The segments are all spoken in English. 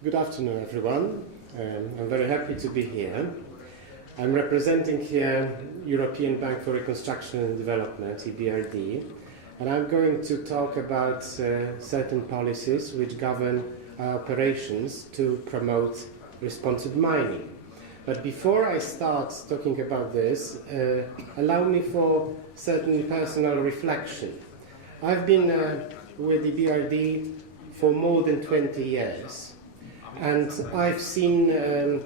Good afternoon, everyone. I'm very happy to be here. I'm representing here European Bank for Reconstruction and Development, EBRD, and I'm going to talk about certain policies which govern our operations to promote responsible mining. But before I start talking about this, allow me for certain personal reflection. I've been with EBRD for more than 20 years. And I've seen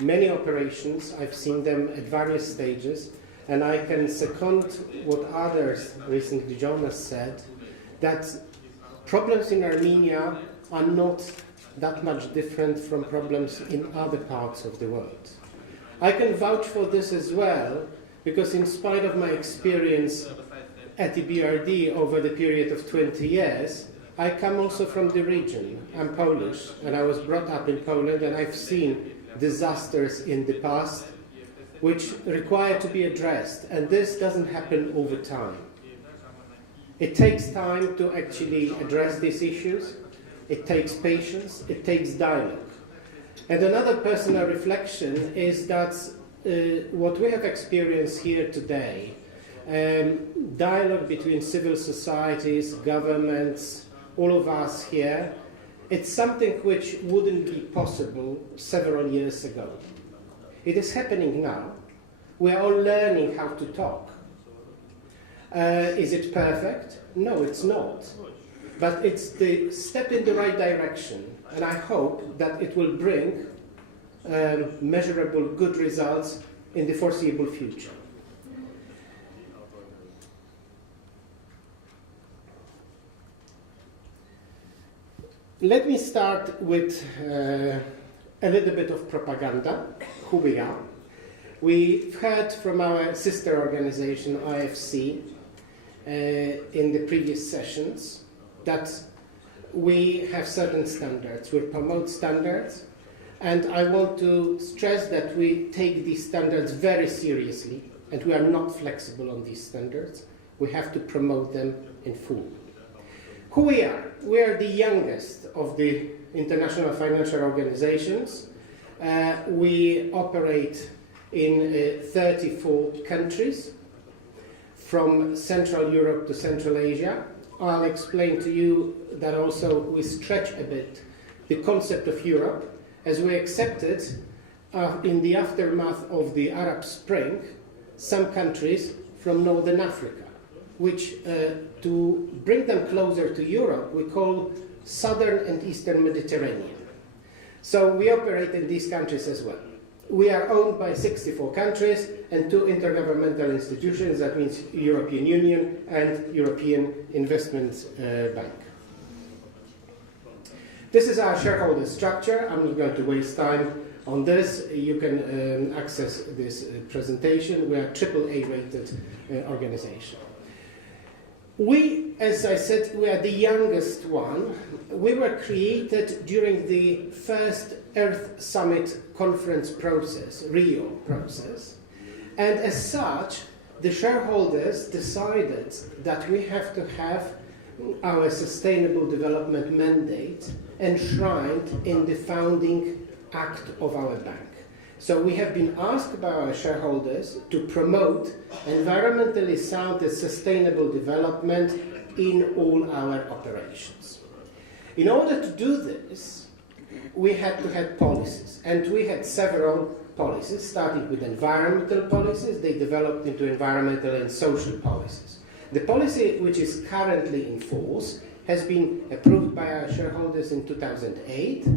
many operations, I've seen them at various stages, and I can second what others, recently Jonas said, that problems in Armenia are not that much different from problems in other parts of the world. I can vouch for this as well, because in spite of my experience at EBRD over the period of 20 years, I come also from the region. I'm Polish, and I was brought up in Poland, and I've seen disasters in the past which require to be addressed, and this doesn't happen over time. It takes time to actually address these issues. It takes patience. It takes dialogue. And another personal reflection is that what we have experienced here today, dialogue between civil societies, governments, all of us here, it's something which wouldn't be possible several years ago. It is happening now. We are all learning how to talk. Is it perfect? No, it's not. But it's the step in the right direction, and I hope that it will bring measurable good results in the foreseeable future. Let me start with a little bit of propaganda, who we are. We've heard from our sister organization, IFC, in the previous sessions, that we have certain standards. We promote standards, and I want to stress that we take these standards very seriously, and we are not flexible on these standards. We have to promote them in full. Who we are? We are the youngest of the international financial organizations. We operate in 34 countries, from Central Europe to Central Asia. I'll explain to you that also we stretch a bit the concept of Europe, as we accepted in the aftermath of the Arab Spring some countries from Northern Africa, which to bring them closer to Europe, we call Southern and Eastern Mediterranean. So we operate in these countries as well. We are owned by 64 countries and 2 intergovernmental institutions, that means European Union and European Investment Bank. This is our shareholder structure. I'm not going to waste time on this. You can access this presentation. We are AAA rated organization. We, as I said, we are the youngest one. We were created during the first Earth Summit conference process, Rio process. And as such, the shareholders decided that we have to have our sustainable development mandate enshrined in the founding act of our bank. So we have been asked by our shareholders to promote environmentally sound and sustainable development in all our operations. In order to do this, we had to have policies, and we had several policies, starting with environmental policies. They developed into environmental and social policies. The policy which is currently in force has been approved by our shareholders in 2008,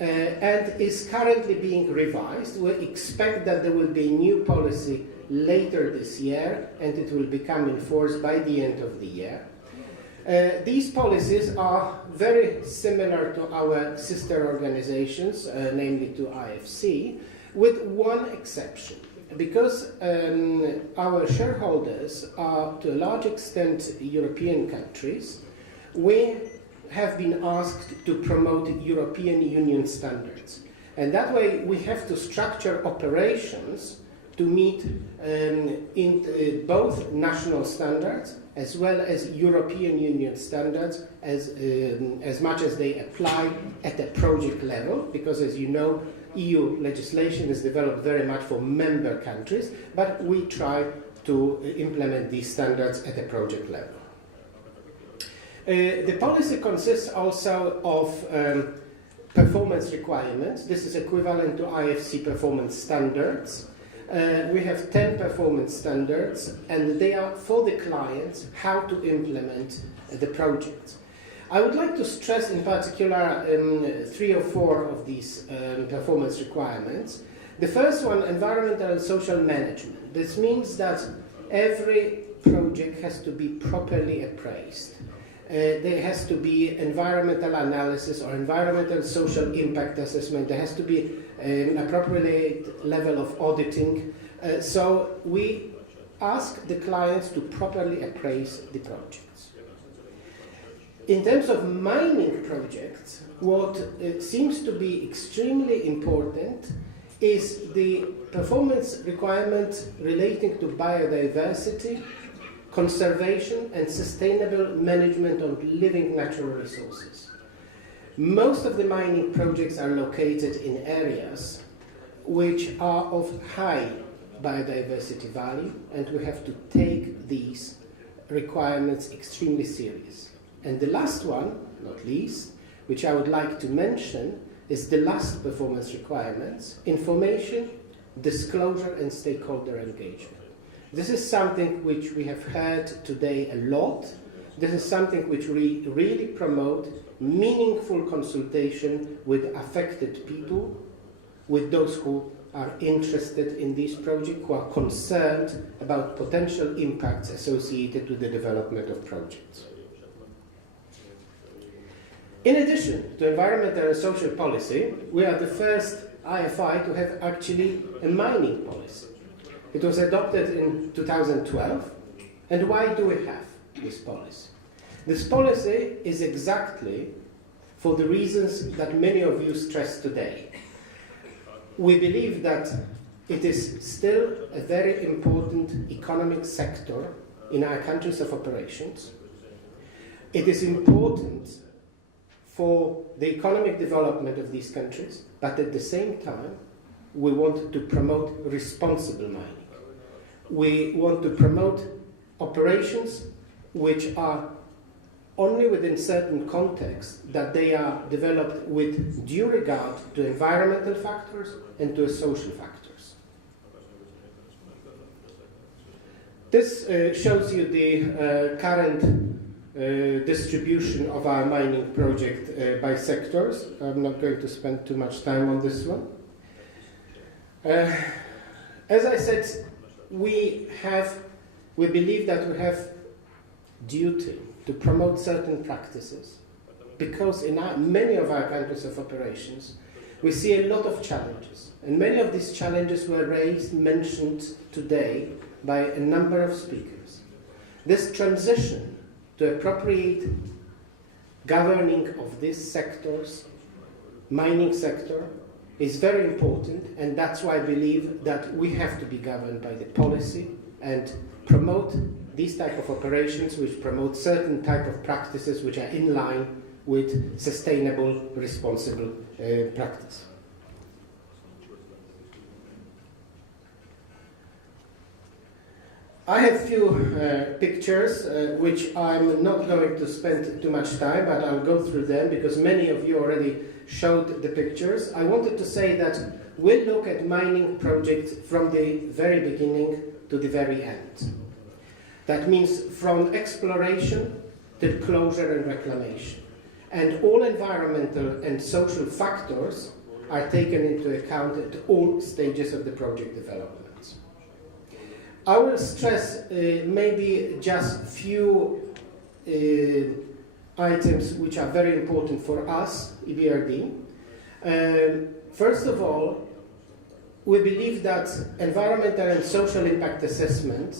and is currently being revised. We expect that there will be a new policy later this year, and it will become in force by the end of the year. These policies are very similar to our sister organizations, namely to IFC, with one exception. Because our shareholders are to a large extent European countries, we have been asked to promote European Union standards. And that way we have to structure operations to meet both national standards as well as European Union standards as much as they apply at a project level, because as you know, EU legislation is developed very much for member countries, but we try to implement these standards at a project level. The policy consists also of performance requirements. This is equivalent to IFC performance standards. We have 10 performance standards, and they are for the clients how to implement the project. I would like to stress in particular 3 or 4 of these performance requirements. The first one, environmental and social management. This means that every project has to be properly appraised. There has to be environmental analysis or environmental social impact assessment. There has to be an appropriate level of auditing. So we ask the clients to properly appraise the projects. In terms of mining projects, what seems to be extremely important is the performance requirement relating to biodiversity, conservation and sustainable management of living natural resources. Most of the mining projects are located in areas which are of high biodiversity value, and we have to take these requirements extremely serious. And the last one, not least, which I would like to mention, is the last performance requirements: information, disclosure and stakeholder engagement. This is something which we have heard today a lot. This is something which we really promote meaningful consultation with affected people, with those who are interested in this project, who are concerned about potential impacts associated with the development of projects. In addition to environmental and social policy, we are the first IFI to have actually a mining policy. It was adopted in 2012. And why do we have this policy? This policy is exactly for the reasons that many of you stressed today. We believe that it is still a very important economic sector in our countries of operations. It is important for the economic development of these countries, but at the same time, we want to promote responsible mining. We want to promote operations which are only within certain contexts, that they are developed with due regard to environmental factors and to social factors. This shows you the current distribution of our mining project by sectors. I'm not going to spend too much time on this one. As I said, we believe that we have duty to promote certain practices, because in many of our countries of operations, we see a lot of challenges. And many of these challenges were mentioned today by a number of speakers. This transition to appropriate governing of these sectors, mining sector, is very important, and that's why I believe that we have to be governed by the policy and promote these type of operations which promote certain type of practices which are in line with sustainable, responsible practice. I have few pictures which I'm not going to spend too much time, but I'll go through them because many of you already showed the pictures. I wanted to say that we'll look at mining projects from the very beginning to the very end. That means from exploration to closure and reclamation. And all environmental and social factors are taken into account at all stages of the project development. I will stress maybe just few items which are very important for us, EBRD. First of all, we believe that environmental and social impact assessment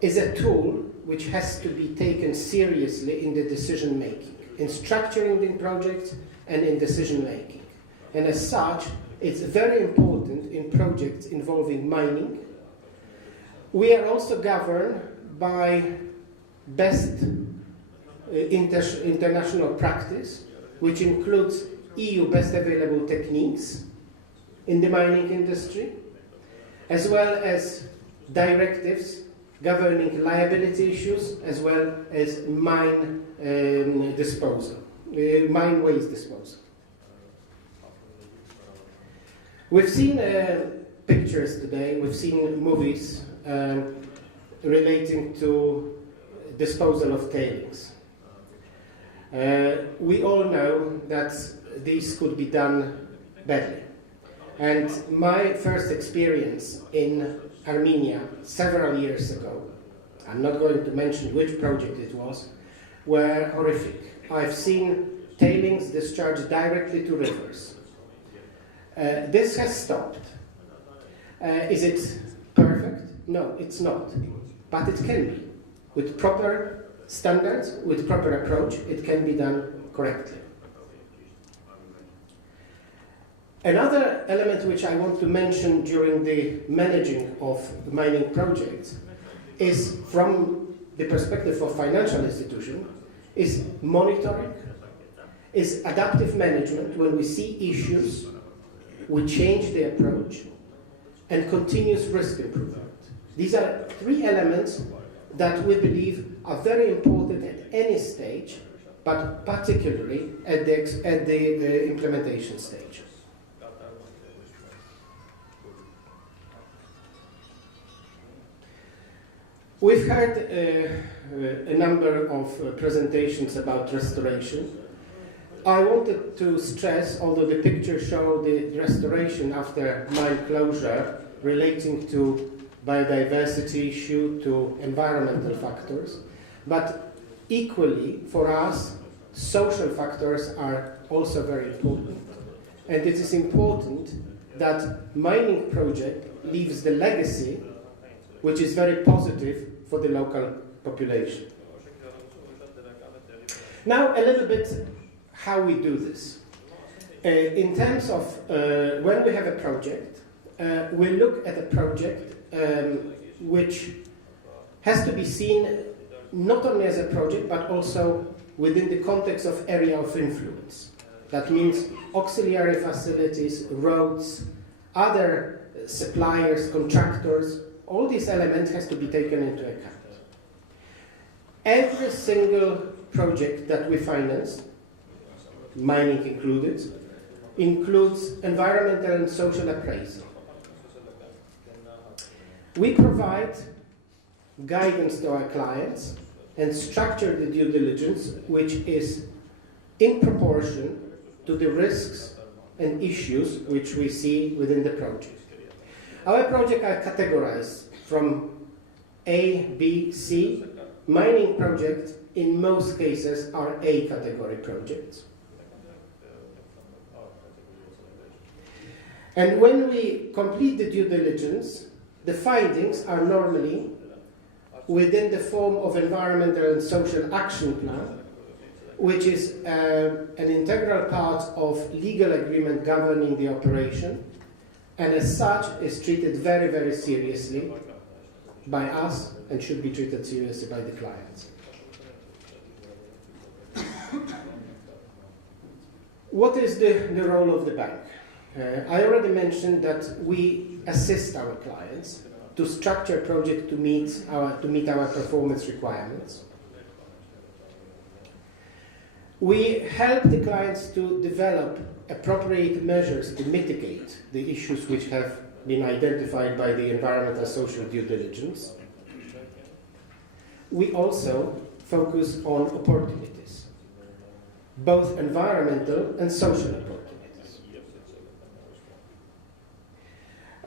is a tool which has to be taken seriously in the decision making, in structuring the project and in decision making. and as such, it's very important in projects involving mining. We are also governed by best international practice, which includes EU best available techniques in the mining industry, as well as directives governing liability issues, as well as mine disposal, mine waste disposal. We've seen pictures today, we've seen movies relating to disposal of tailings. We all know that these could be done badly. And my first experience in Armenia several years ago, I'm not going to mention which project it was, were horrific. I've seen tailings discharged directly to rivers. This has stopped. Is it perfect? No, it's not. But it can be. With proper standards, with proper approach, it can be done correctly. Another element which I want to mention during the managing of mining projects is, from the perspective of financial institution, is monitoring, is adaptive management. When we see issues, we change the approach, and continuous risk improvement. These are three elements that we believe are very important at any stage, but particularly at the implementation stage. We've heard a number of presentations about restoration. I wanted to stress, although the pictures show the restoration after mine closure relating to biodiversity issue, to environmental factors, but equally for us, social factors are also very important. And it is important that mining project leaves the legacy which is very positive for the local population. Now a little bit how we do this. In terms of when we have a project, we look at a project which has to be seen not only as a project but also within the context of area of influence. That means auxiliary facilities, roads, other suppliers, contractors, all these elements has to be taken into account. Every single project that we finance, mining included, includes environmental and social appraisal. We provide guidance to our clients and structure the due diligence which is in proportion to the risks and issues which we see within the project. Our projects are categorized from A, B, C. Mining projects, in most cases, are A category projects. And when we complete the due diligence, the findings are normally within the form of environmental and social action plan, which is an integral part of legal agreement governing the operation, and as such is treated very, very seriously by us and should be treated seriously by the clients. What is the role of the bank? I already mentioned that we assist our clients to structure a project to meet our performance requirements. We help the clients to develop appropriate measures to mitigate the issues which have been identified by the environmental social due diligence. We also focus on opportunities, both environmental and social opportunities.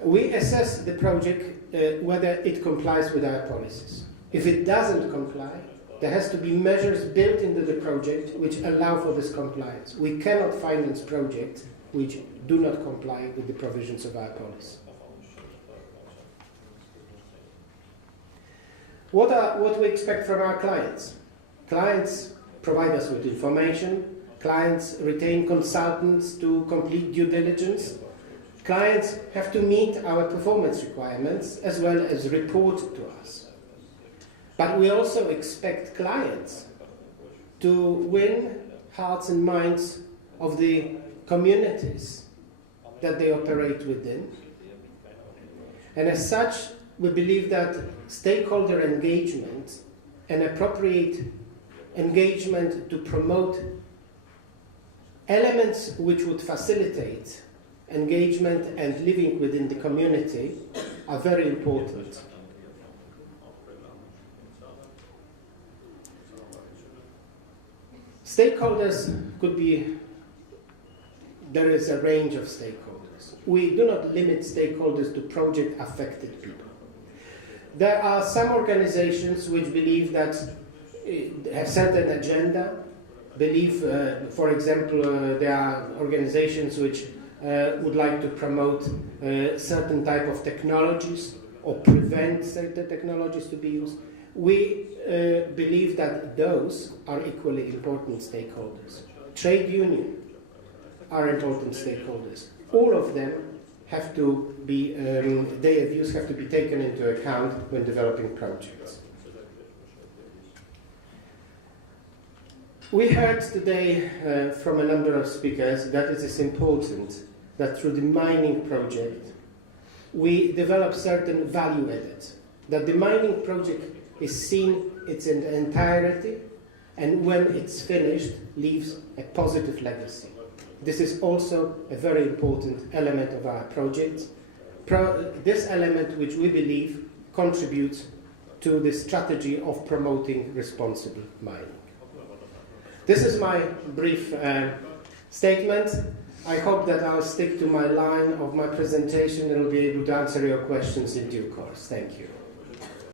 We assess the project whether it complies with our policies. If it doesn't comply, there has to be measures built into the project which allow for this compliance. We cannot finance projects which do not comply with the provisions of our policy. What we expect from our clients? Clients provide us with information, Clients retain consultants to complete due diligence. Clients have to meet our performance requirements as well as report to us. But we also expect clients to win hearts and minds of the communities that they operate within. And as such, we believe that stakeholder engagement and appropriate engagement to promote elements which would facilitate engagement and living within the community are very important. Stakeholders could be, there is a range of stakeholders. We do not limit stakeholders to project-affected people. There are some organizations which believe that have certain agenda, believe, for example, there are organizations which would like to promote certain type of technologies or prevent certain technologies to be used. We believe that those are equally important stakeholders. Trade unions are important stakeholders. All of them have to be, their views have to be taken into account when developing projects. We heard today from a number of speakers that it is important that through the mining project we develop certain value added, that the mining project is seen in its entirety and when it's finished leaves a positive legacy. This is also a very important element of our project. This element which we believe contributes to the strategy of promoting responsible mining. This is my brief statement. I hope that I'll stick to my line of my presentation and will be able to answer your questions in due course. Thank you.